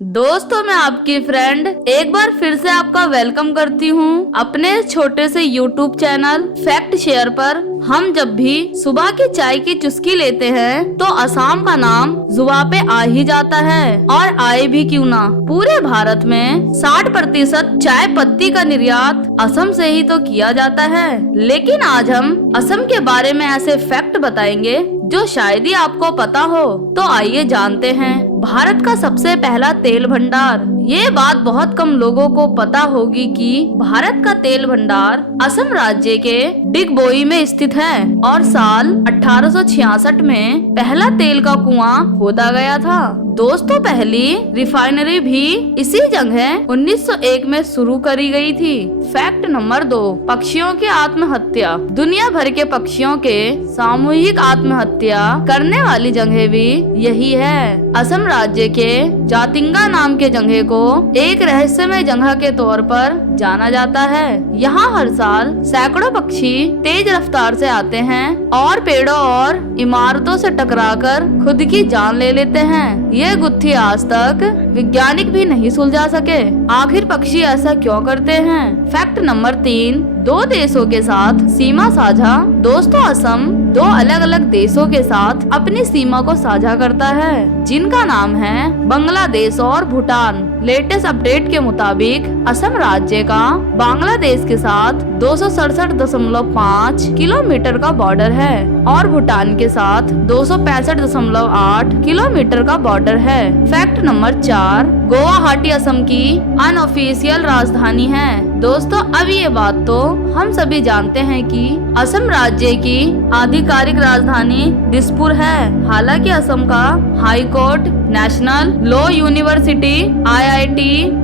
दोस्तों, मैं आपकी फ्रेंड एक बार फिर से आपका वेलकम करती हूँ अपने छोटे से YouTube चैनल फैक्ट शेयर पर। हम जब भी सुबह की चाय की चुस्की लेते हैं तो असम का नाम जुबान पे आ ही जाता है, और आए भी क्यों ना। पूरे भारत में 60% चाय पत्ती का निर्यात असम से ही तो किया जाता है। लेकिन आज हम असम के बारे में ऐसे फैक्ट बताएंगे जो शायद ही आपको पता हो। तो आइए जानते हैं भारत का सबसे पहला तेल भंडार। ये बात बहुत कम लोगों को पता होगी कि भारत का तेल भंडार असम राज्य के डिगबोई में स्थित है, और साल 1866 में पहला तेल का कुआं खोदा गया था। दोस्तों, पहली रिफाइनरी भी इसी जगह 1901 में शुरू करी गई थी। फैक्ट नंबर 2, पक्षियों की आत्महत्या। दुनिया भर के पक्षियों के सामूहिक आत्महत्या करने वाली जगह भी यही है। असम राज्य के जातिंगा नाम के जगह को एक रहस्यमय जगह के तौर पर जाना जाता है। यहाँ हर साल सैकड़ों पक्षी तेज रफ्तार से आते हैं और पेड़ों और इमारतों से टकराकर खुद की जान ले लेते हैं। ये गुत्थी आज तक वैज्ञानिक भी नहीं सुलझा सके। आखिर पक्षी ऐसा क्यों करते हैं? फैक्ट नंबर 3, 2 देशों के साथ सीमा साझा। दोस्तों, असम 2 अलग अलग देशों के साथ अपनी सीमा को साझा करता है, जिनका नाम है बांग्लादेश और भूटान। लेटेस्ट अपडेट के मुताबिक असम राज्य का बांग्लादेश के साथ 267.5 किलोमीटर का बॉर्डर है और भूटान के साथ 265.8 किलोमीटर का बॉर्डर है। फैक्ट नंबर 4, गुवाहाटी असम की अनऑफिशियल राजधानी है। दोस्तों, अब ये बात तो हम सभी जानते हैं कि असम राज्य की आधिकारिक राजधानी दिसपुर है। हालांकि असम का high court, national law university, IIT,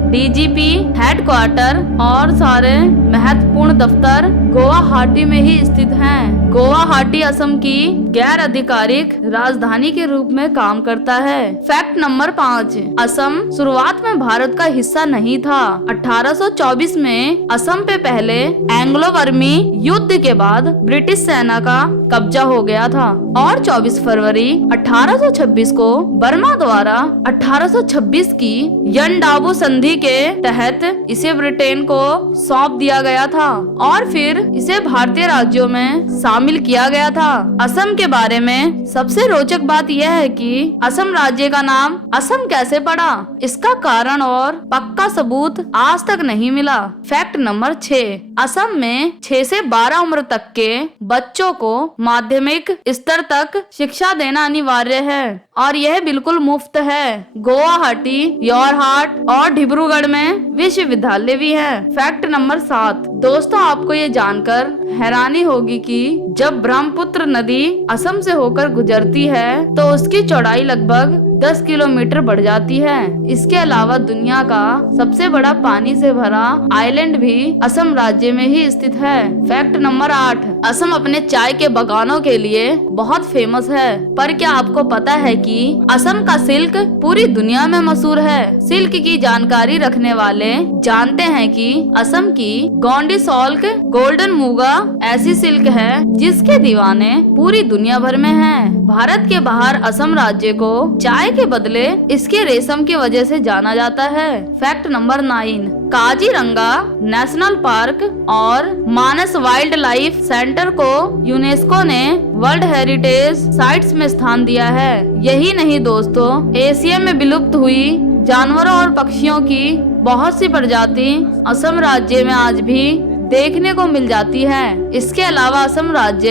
DGP headquarter और सारे महत्वपूर्ण दफ्तर गुवाहाटी में ही स्थित हैं। गुवाहाटी असम की गैर आधिकारिक राजधानी के रूप में काम करता है। फैक्ट नंबर 5, असम शुरुआत में भारत का हिस्सा नहीं था। 1824 में असम पे पहले एंग्लो बर्मी युद्ध के बाद ब्रिटिश सेना का कब्जा हो गया था, और 24 फरवरी 1826 को बर्मा द्वारा 1826 की यनडाबू संधि के तहत इसे ब्रिटेन को सौंप दिया गया था, और फिर इसे भारतीय राज्यों में शामिल किया गया था। असम के बारे में सबसे रोचक बात यह है कि असम राज्य का नाम असम कैसे पड़ा, इसका कारण और पक्का सबूत आज तक नहीं मिला। फैक्ट नंबर 6, असम में 6 से 12 उम्र तक के बच्चों को माध्यमिक स्तर तक शिक्षा देना अनिवार्य है, और यह बिल्कुल मुफ्त है। गुवाहाटी, योरहाट और डिब्रूगढ़ में विश्वविद्यालय भी है। फैक्ट नंबर 7, दोस्तों, आपको ये जानकर हैरानी होगी कि जब ब्रह्मपुत्र नदी असम से होकर गुजरती है तो उसकी चौड़ाई लगभग 10 किलोमीटर बढ़ जाती है। इसके अलावा दुनिया का सबसे बड़ा पानी से भरा आइलैंड भी असम राज्य में ही स्थित है। फैक्ट नंबर 8, असम अपने चाय के बागानों के लिए बहुत फेमस है। पर क्या आपको पता है कि असम का सिल्क पूरी दुनिया में मशहूर है? सिल्क की जानकारी रखने वाले जानते हैं कि असम की गोंडी सॉल्क गोल्डन मूगा ऐसी सिल्क है जिसके दीवाने पूरी दुनिया भर में हैं। भारत के बाहर असम राज्य को चाय के बदले इसके रेशम की वजह से जाना जाता है। Fact number 9, Kaziranga national park और मानस वाइल्ड लाइफ सेंटर को यूनेस्को ने वर्ल्ड हेरिटेज साइट्स में स्थान दिया है। यही नहीं दोस्तों, एशिया में विलुप्त हुई जानवरों और पक्षियों की बहुत सी प्रजाति असम राज्य में आज भी देखने को मिल जाती है। इसके अलावा असम राज्य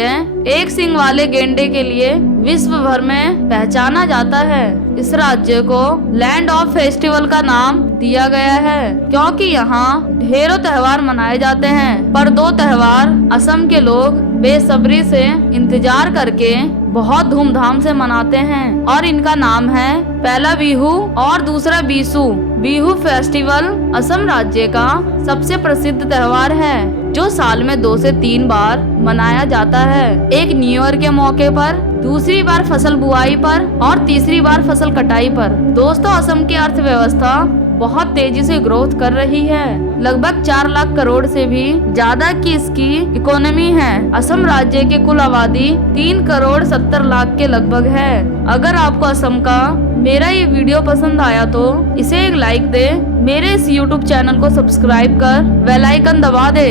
एक सींग वाले गेंडे के लिए विश्व भर में पहचाना जाता है। इस राज्य को लैंड ऑफ फेस्टिवल का नाम दिया गया है क्योंकि यहाँ ढेरों त्योहार मनाए जाते हैं, पर 2 त्योहार असम के लोग बेसब्री से इंतजार करके बहुत धूमधाम से मनाते हैं, और इनका नाम है पहला बिहू और दूसरा बीसू। बिहू फेस्टिवल असम राज्य का सबसे प्रसिद्ध त्योहार है जो साल में 2 से 3 बार मनाया जाता है। एक न्यू ईयर के मौके पर, दूसरी बार फसल बुआई पर और तीसरी बार फसल कटाई पर। दोस्तों, असम की अर्थव्यवस्था बहुत तेजी से ग्रोथ कर रही है। लगभग 4 लाख करोड़ से भी ज्यादा की इसकी इकोनॉमी है। असम राज्य की कुल आबादी 3 करोड़ 70 लाख के लगभग है। अगर आपको असम का मेरा ये वीडियो पसंद आया तो इसे एक लाइक दे, मेरे इस YouTube चैनल को सब्सक्राइब कर बेल आइकन दबा दे।